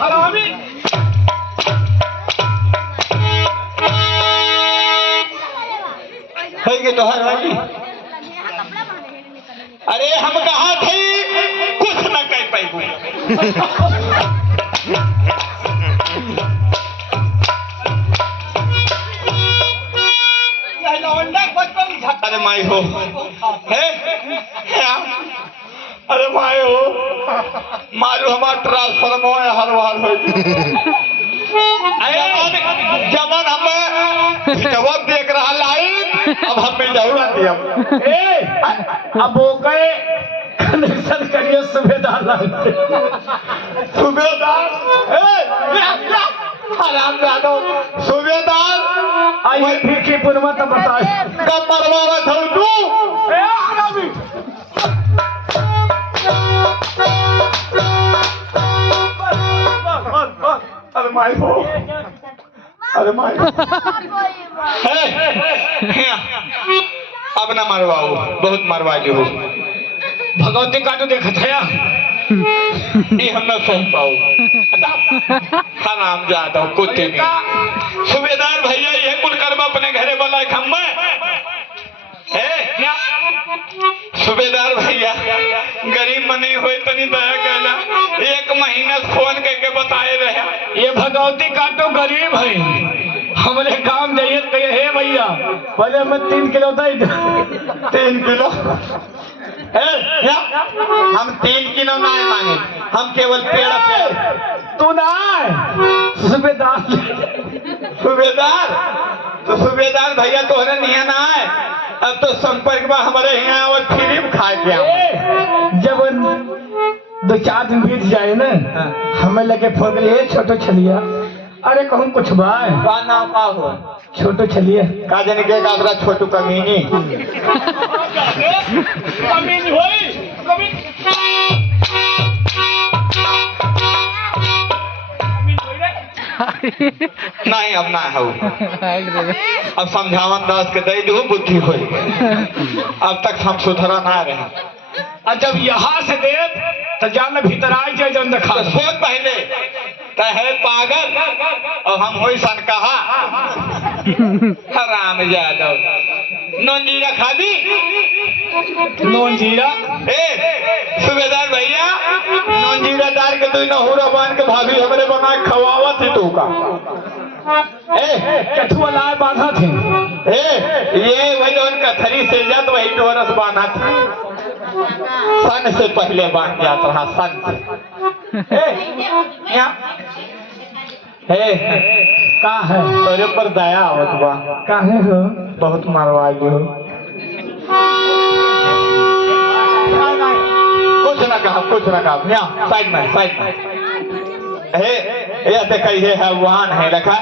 हरामी है तो हर वाली। अरे हम कहा थे कुछ न कह पाई। अरे माई हो है? अरे माई हो मालूम हमारा ट्रांसफार्मर है हर बार हो जमन हमें जवाब देख रहा लाइन अब हमें जरूरत दिया अब वो कहे कनेक्शन करिए सुबेदार सुबेदार आराम जादो सुबेदार आइए फिर की पुरमा तो बताए कब मरवा था तू अरे माई हो अरे माई अब ना मरवाओ बहुत मरवा ली हो भगवती का तो देखा था ये हम ना सह पाओ हराम जाता हूँ कुत्ते में सुबेदार भैया ये कुल कर्म अपने घरे वाला खम्मा सुबेदार भैया गरीब मनी हुए तो नहीं दया कहला एक महीना फोन करके बताए रहे ये भगवती का तो गरीब है हमारे काम जाइए कहे हे भैया पहले मैं 3 किलो दे 3 किलो हम 3 किलो नहीं मांगे हम केवल पेड़ तू ना सुबेदार सुबेदार तो सुबेदार भैया तोहरे नहीं ना है अब तो संपर्क में हमारे यहाँ और फिल्म खा गया जब 2-4 दिन बीत जाए ना हमें लगे फोन करिए छोटो छलिया अरे कहूँ कुछ भाई नाम का हो छोटो छलिए का जाने के का छोटू कमीनी कमीनी होई नहीं अब ना हो अब समझावन दास के दे दू बुद्धि हो अब तक हम सुधरा ना रहे और जब यहाँ से दे तो जान भीतर आई जाए जन देखा बहुत पहले तो है पागल और हम हो सन कहा हराम जादव नॉन जीरा खा दी नॉन जीरा सुबेदार भैया नॉन जीरा दार के तू नहूरा बांध के भाभी हमरे बना खवावा थी तू का कथुआ लाए बांधा थे ये वही उनका थरी से जात वही टोरस बांधा था सन से पहले बांध जाता रहा सन से का है तेरे पर दया आवत बा काहे हो बहुत मरवा हो कुछ ना कहा साइड में ये देखिए है वहां है रखा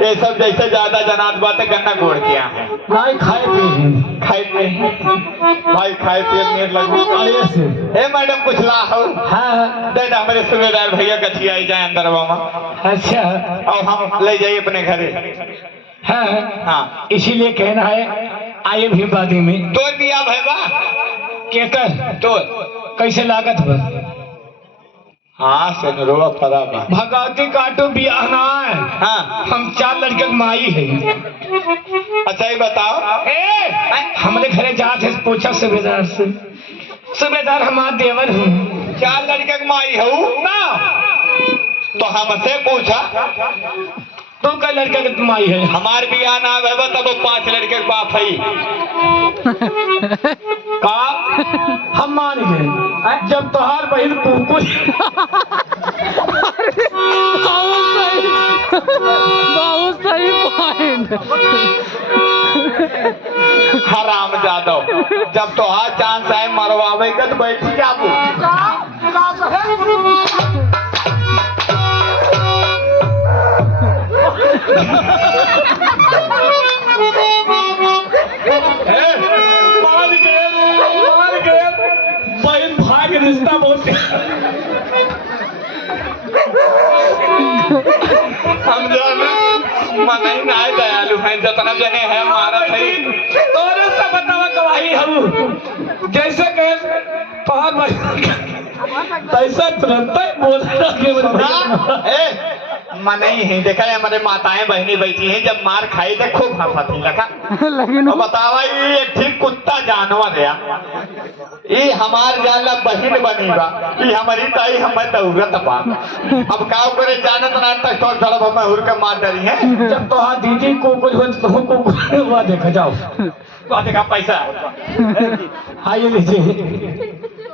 ये सब जैसे ज्यादा जनात बात है गन्ना गोड़ किया है नहीं खाए पे भाई खाए पिए में लगू से मैडम कुछ ला हो हाँ दे हमारे सुबेदार भैया कछी आई जाए अंदर मामा अच्छा और हम ले जाइए अपने घरे हाँ हाँ इसीलिए कहना है आइए भी बादी में तो दिया भैया केकर तो कैसे लागत बा हाँ से रोवा पड़ा बा भगवती काटो बियाह ना है हाँ हम 4 लड़के माई है अच्छा ये बताओ हमारे घरे जाते पूछा सुबेदार से सुबेदार हमारा देवर हूँ 4 लड़के की माई हूँ ना तो हमसे पूछा तू का लड़का की माई है हमार बियाह ना है तब 5 लड़के के बाप है का हम मान गए जब तोहार बहन पुप्पू बहुत सही पॉइंट हराम जादव जब तो हाँ चांस है मरवावे का तो बैठ क्या बहन भाई का रिश्ता बहुत हम मन ही ना दयालु है जितना जने है हमारा तोरे से बतावा गवाही हम जैसे कहे पहाड़ पैसा तुरंत बोल रहा ए मने ही देखा है हमारे माताएं बहनी बैठी हैं जब मार खाई तो खूब हंसती लगा लेकिन तो बतावा ये एक ठीक कुत्ता जानवर है ये हमार जाला बहन बनी बा ये हमारी ताई हमें दौड़त बा अब का करे जानत ना तक तो सड़ब हमें हुर के मार डरी है जब तो हाँ दीदी को कुछ हो तो को देखा जाओ तो देखा पैसा हाँ ये लीजिए